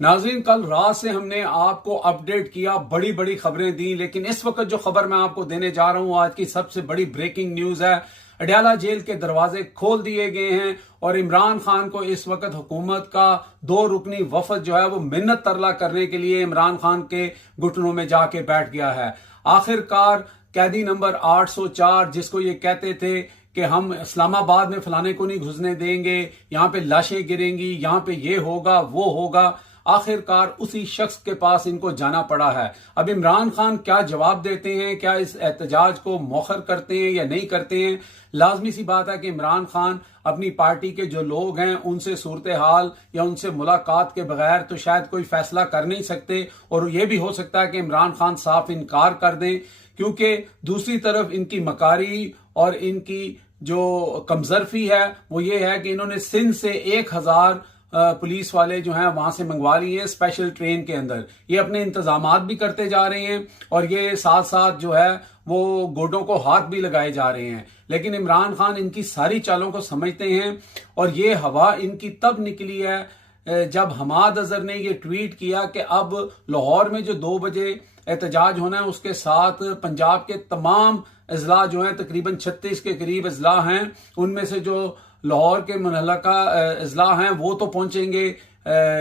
नाज़रीन, कल रात से हमने आपको अपडेट किया, बड़ी बड़ी खबरें दी, लेकिन इस वक्त जो खबर मैं आपको देने जा रहा हूं आज की सबसे बड़ी ब्रेकिंग न्यूज है। अडयाला जेल के दरवाजे खोल दिए गए हैं और इमरान खान को इस वक्त हुकूमत का 2 रुकनी वफद जो है वो मिन्नत तरला करने के लिए इमरान खान के घुटनों में जाके बैठ गया है। आखिरकार कैदी नंबर 804, जिसको ये कहते थे कि हम इस्लामाबाद में फलाने को नहीं घुसने देंगे, यहाँ पे लाशें गिरेंगी, यहाँ पे ये होगा वो होगा, आखिरकार उसी शख्स के पास इनको जाना पड़ा है। अब इमरान खान क्या जवाब देते हैं, क्या इस एहतजाज को मौखर करते हैं या नहीं करते हैं? लाजमी सी बात है कि इमरान खान अपनी पार्टी के जो लोग हैं उनसे सूरत हाल या उनसे मुलाकात के बगैर तो शायद कोई फैसला कर नहीं सकते, और यह भी हो सकता है कि इमरान खान साफ इनकार कर दें, क्योंकि दूसरी तरफ इनकी मकारी और इनकी जो कमजरफी है वो ये है कि इन्होंने सिंध से 1000 पुलिस वाले जो हैं वहां से मंगवा लिए हैं स्पेशल ट्रेन के अंदर। ये अपने इंतजामात भी करते जा रहे हैं और ये साथ साथ जो है वो गोडों को हाथ भी लगाए जा रहे हैं। लेकिन इमरान खान इनकी सारी चालों को समझते हैं और ये हवा इनकी तब निकली है जब हमाद अजहर ने ये ट्वीट किया कि अब लाहौर में जो 2 बजे एहतजाज होना है उसके साथ पंजाब के तमाम अजला जो हैं, तकरीबन 36 के करीब अजला हैं, उनमें से जो लाहौर के मुनल्लका अजला हैं वो तो पहुंचेंगे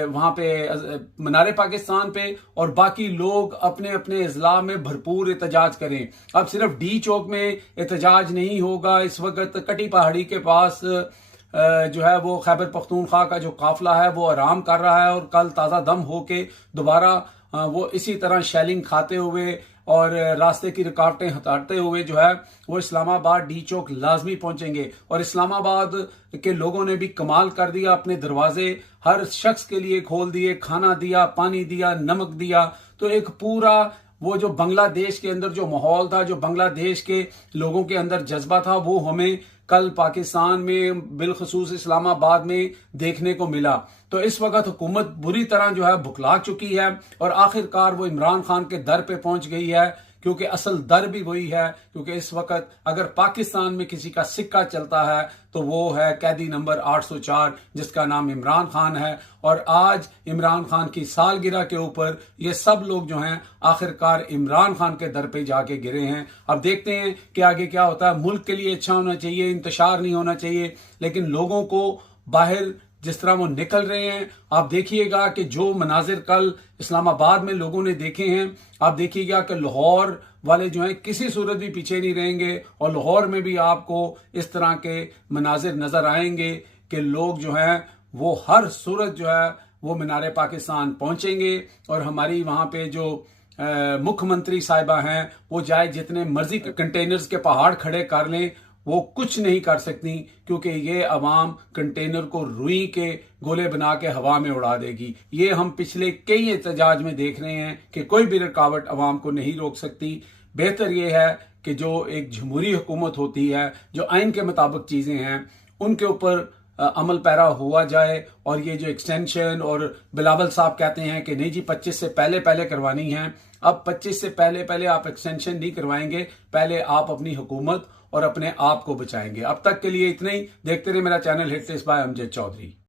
वहां पे मीनार पाकिस्तान पे, और बाकी लोग अपने अपने अजला में भरपूर एहतजाज करें। अब सिर्फ डी चौक में एहतजाज नहीं होगा, इस वक्त कटी पहाड़ी के पास जो है वो खैबर पख्तूनख्वा का जो काफिला है वो आराम कर रहा है और कल ताज़ा दम होके दोबारा वो इसी तरह शैलिंग खाते हुए और रास्ते की रुकावटें हटाते हुए जो है वो इस्लामाबाद डी चौक लाजमी पहुंचेंगे। और इस्लामाबाद के लोगों ने भी कमाल कर दिया, अपने दरवाजे हर शख्स के लिए खोल दिए, खाना दिया, पानी दिया, नमक दिया। तो एक पूरा वो जो बांग्लादेश के अंदर जो माहौल था, जो बांग्लादेश के लोगों के अंदर जज्बा था, वो हमें कल पाकिस्तान में बिलखसूस इस्लामाबाद में देखने को मिला। तो इस वक्त हुकूमत बुरी तरह जो है भुखला चुकी है और आखिरकार वो इमरान खान के दर पे पहुंच गई है, क्योंकि असल दर भी वही है। क्योंकि इस वक्त अगर पाकिस्तान में किसी का सिक्का चलता है तो वो है कैदी नंबर 804, जिसका नाम इमरान खान है। और आज इमरान खान की सालगिरह के ऊपर ये सब लोग जो हैं आखिरकार इमरान खान के दर पे जाके गिरे हैं। अब देखते हैं कि आगे क्या होता है। मुल्क के लिए अच्छा होना चाहिए, इंतशार नहीं होना चाहिए, लेकिन लोगों को बाहर जिस तरह वो निकल रहे हैं, आप देखिएगा कि जो मनाजिर कल इस्लामाबाद में लोगों ने देखे हैं, आप देखिएगा कि लाहौर वाले जो हैं किसी सूरत भी पीछे नहीं रहेंगे और लाहौर में भी आपको इस तरह के मनाजिर नजर आएंगे कि लोग जो हैं वो हर सूरत जो है वो मीनार पाकिस्तान पहुंचेंगे। और हमारी वहां पे जो मुख्यमंत्री साहिबा हैं वो चाहे जितने मर्जी कंटेनर्स के पहाड़ खड़े कर लें, वो कुछ नहीं कर सकती, क्योंकि ये अवाम कंटेनर को रुई के गोले बना के हवा में उड़ा देगी। ये हम पिछले कई एहतजाज में देख रहे हैं कि कोई भी रुकावट अवाम को नहीं रोक सकती। बेहतर ये है कि जो एक जमहूरी हुकूमत होती है, जो आइन के मुताबिक चीजें हैं, उनके ऊपर अमल पैरा हुआ जाए। और ये जो एक्सटेंशन, और बिलावल साहब कहते हैं कि नहीं जी 25 से पहले पहले करवानी है। अब 25 से पहले पहले आप एक्सटेंशन नहीं करवाएंगे, पहले आप अपनी हुकूमत और अपने आप को बचाएंगे। अब तक के लिए इतना ही। देखते रहे मेरा channel hits by Amjad Chaudhary.